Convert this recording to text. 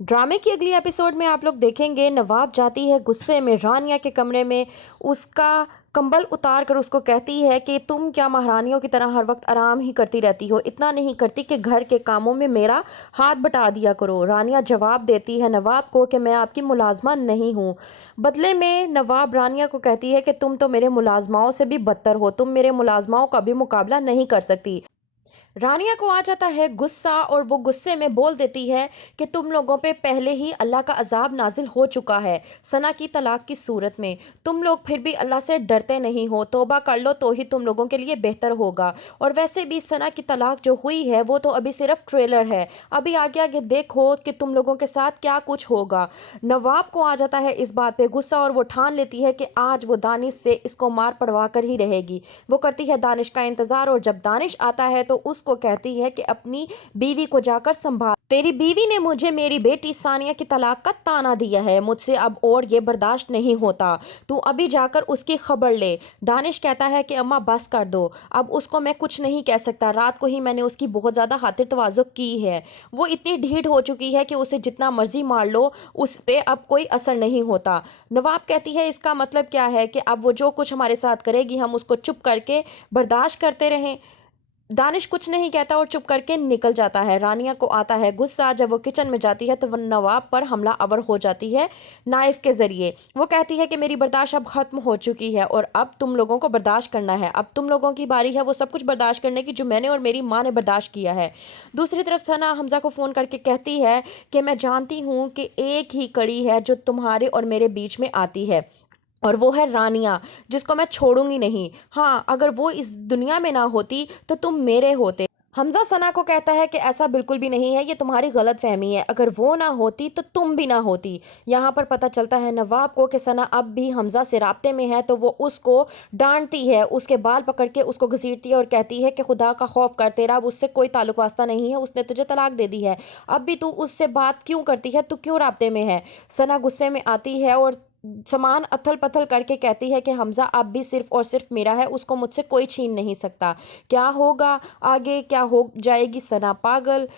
ड्रामे की अगली एपिसोड में आप लोग देखेंगे नवाब जाती है गुस्से में रानिया के कमरे में, उसका कंबल उतार कर उसको कहती है कि तुम क्या महारानियों की तरह हर वक्त आराम ही करती रहती हो, इतना नहीं करती कि घर के कामों में मेरा हाथ बटा दिया करो। रानिया जवाब देती है नवाब को कि मैं आपकी मुलाजमा नहीं हूँ। बदले में नवाब रानिया को कहती है कि तुम तो मेरे मुलाजमाओं से भी बदतर हो, तुम मेरे मुलाजमाओं का भी मुकाबला नहीं कर सकती। रानिया को आ जाता है गुस्सा और वो गुस्से में बोल देती है कि तुम लोगों पे पहले ही अल्लाह का अजाब नाजिल हो चुका है सना की तलाक की सूरत में। तुम लोग फिर भी अल्लाह से डरते नहीं हो, तौबा कर लो तो ही तुम लोगों के लिए बेहतर होगा। और वैसे भी सना की तलाक जो हुई है वो तो अभी सिर्फ ट्रेलर है, अभी आगे आगे देखो कि तुम लोगों के साथ क्या कुछ होगा। नवाब को आ जाता है इस बात पे गुस्सा और वो ठान लेती है कि आज वो दानिश से इसको मार पड़वा कर ही रहेगी। वो करती है दानिश का इंतजार और जब दानिश आता है तो उसको कहती है कि अपनी बीवी को जाकर संभाल, तेरी बीवी ने मुझे मेरी बेटी सानिया की तलाक का ताना दिया है, मुझसे अब और ये बर्दाश्त नहीं होता, तू अभी जाकर उसकी खबर ले। दानिश कहता है कि अम्मा बस कर दो, अब उसको मैं कुछ नहीं कह सकता, रात को ही मैंने उसकी बहुत ज़्यादा खातिर तवाज़ुन की है, वो इतनी ढीठ हो चुकी है कि उसे जितना मर्जी मार लो उस पे अब कोई असर नहीं होता। नवाब कहती है इसका मतलब क्या है कि अब वो जो कुछ हमारे साथ करेगी हम उसको चुप करके बर्दाश्त करते रहें। दानिश कुछ नहीं कहता और चुप करके निकल जाता है। रानिया को आता है गुस्सा, जब वो किचन में जाती है तो वो नवाब पर हमला आवर हो जाती है नाइफ के जरिए। वो कहती है कि मेरी बर्दाश्त अब खत्म हो चुकी है और अब तुम लोगों को बर्दाश्त करना है, अब तुम लोगों की बारी है वो सब कुछ बर्दाश्त करने की जो मैंने और मेरी माँ ने बर्दाश्त किया है। दूसरी तरफ सना हमजा को फ़ोन करके कहती है कि मैं जानती हूँ कि एक ही कड़ी है जो तुम्हारे और मेरे बीच में आती है और वो है रानिया, जिसको मैं छोड़ूंगी नहीं। हाँ, अगर वो इस दुनिया में ना होती तो तुम मेरे होते। हमजा सना को कहता है कि ऐसा बिल्कुल भी नहीं है, ये तुम्हारी गलत फहमी है, अगर वो ना होती तो तुम भी ना होती। यहाँ पर पता चलता है नवाब को कि सना अब भी हमजा से राब्ते में है तो वो उसको डांटती है, उसके बाल पकड़ के उसको घसीटती है और कहती है कि खुदा का खौफ कर, तेरा अब उससे कोई ताल्लुक वास्ता नहीं है, उसने तुझे तलाक दे दी है, अब भी तू उससे बात क्यों करती है, तू क्यों राब्ते में है। सना गुस्से में आती है और सामान अथल पथल करके कहती है कि हमजा अब भी सिर्फ और सिर्फ मेरा है, उसको मुझसे कोई छीन नहीं सकता। क्या होगा आगे, क्या हो जाएगी सना पागल,